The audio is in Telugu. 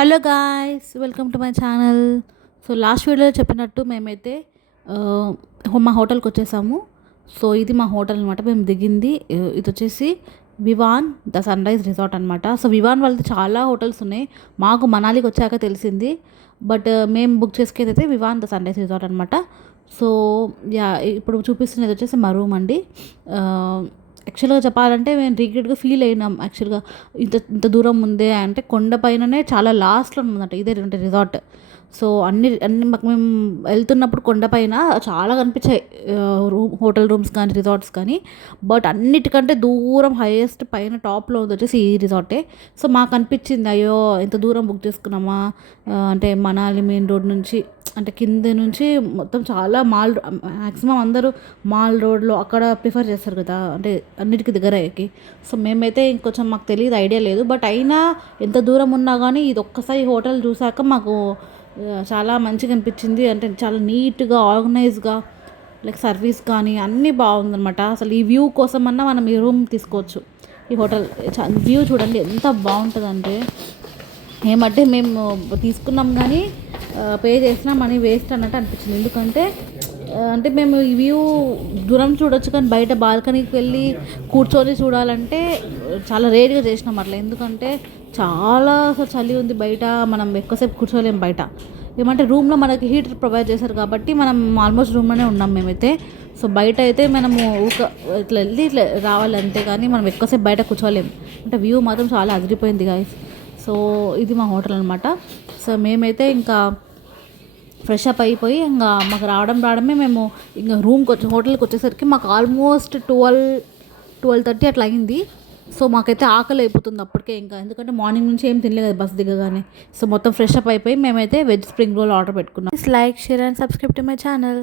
Hello guys, welcome to my channel. So last వీడియోలో చెప్పినట్టు మేమైతే మా హోటల్కి వచ్చేసాము. సో ఇది మా హోటల్ అనమాట. మేము దిగింది ఇది వచ్చేసి Vivan the sunrise resort అనమాట. సో వివాన్ వాళ్ళది చాలా హోటల్స్ ఉన్నాయి. మాకు మనాలికి వచ్చాక తెలిసింది. బట్ మేము బుక్ చేసుకేది అయితే Vivan the sunrise resort అనమాట. సో ఇప్పుడు చూపిస్తున్నది వచ్చేసి మా రూమ్ అండి. యాక్చువల్గా చెప్పాలంటే మేము రిగ్రెట్గా ఫీల్ అయినాం. యాక్చువల్గా ఇంత ఇంత దూరం ఉందే అంటే కొండ పైననే చాలా లాస్ట్లో ఉందన్నమాట ఇదే రిసార్ట్. సో అన్ని మాకు మేము వెళ్తున్నప్పుడు కొండపైన చాలా కనిపించాయి హోటల్ రూమ్స్ కానీ రిసార్ట్స్ కానీ. బట్ అన్నిటికంటే దూరం హైయెస్ట్ పైన టాప్లో ఉంది వచ్చేసి ఈ రిసార్టే. సో మాకు అనిపించింది అయ్యో ఇంత దూరం బుక్ చేసుకున్నామా, అంటే మనాలి మెయిన్ రోడ్ నుంచి అంటే కింద నుంచి మొత్తం చాలా మ్యాక్సిమం అందరూ మాల్ రోడ్లో అక్కడ ప్రిఫర్ చేస్తారు కదా, అంటే అన్నిటికీ దగ్గరకి. సో మేమైతే ఇంకొంచెం మాకు తెలియదు, ఐడియా లేదు. బట్ అయినా ఎంత దూరం ఉన్నా కానీ ఇది ఒక్కసారి హోటల్ చూసాక మాకు చాలా మంచిగా అనిపించింది. అంటే చాలా నీట్గా ఆర్గనైజ్గా లైక్ సర్వీస్ కానీ అన్నీ బాగుందన్నమాట. అసలు ఈ వ్యూ కోసమన్నా మనం ఈ రూమ్ తీసుకోవచ్చు. ఈ హోటల్ వ్యూ చూడండి ఎంత బాగుంటుందంటే, ఏమంటే మేము తీసుకున్నాం కానీ పే చేసినా మనీ వేస్ట్ అన్నట్టు అనిపించింది. ఎందుకంటే అంటే మేము ఈ వ్యూ దూరం చూడొచ్చు కానీ బయట బాల్కనీకి వెళ్ళి కూర్చొని చూడాలంటే చాలా రేర్గా చేసినాం అట్లా. ఎందుకంటే చాలా అసలు చలి ఉంది బయట, మనం ఎక్కువసేపు కూర్చోలేము బయట. ఏమంటే రూమ్లో మనకి హీటర్ ప్రొవైడ్ చేశారు కాబట్టి మనం ఆల్మోస్ట్ రూమ్లోనే ఉన్నాం మేమైతే. సో బయట అయితే మనము ఇట్లా వెళ్ళి ఇట్లా రావాలి అంతే, కానీ మనం ఎక్కువసేపు బయట కూర్చోలేము. అంటే వ్యూ మాత్రం చాలా అదిరిపోయింది గాయస్. సో ఇది మా హోటల్ అనమాట. సో మేమైతే ఇంకా ఫ్రెష్ అప్ అయిపోయి ఇంకా మాకు రావడమే మేము ఇంకా హోటల్కి వచ్చేసరికి మాకు ఆల్మోస్ట్ 12:30 అట్లా అయింది. సో మాకైతే ఆకలి అయిపోతుంది అప్పటికే ఇంకా, ఎందుకంటే మార్నింగ్ నుంచి ఏం తినలేదు కదా బస్ దిగగానే. సో మొత్తం ఫ్రెష్ అప్ అయిపోయి మేమైతే వెజ్ స్ప్రింగ్ రోల్ ఆర్డర్ పెట్టుకున్నాం. Like, share and subscribe to my channel.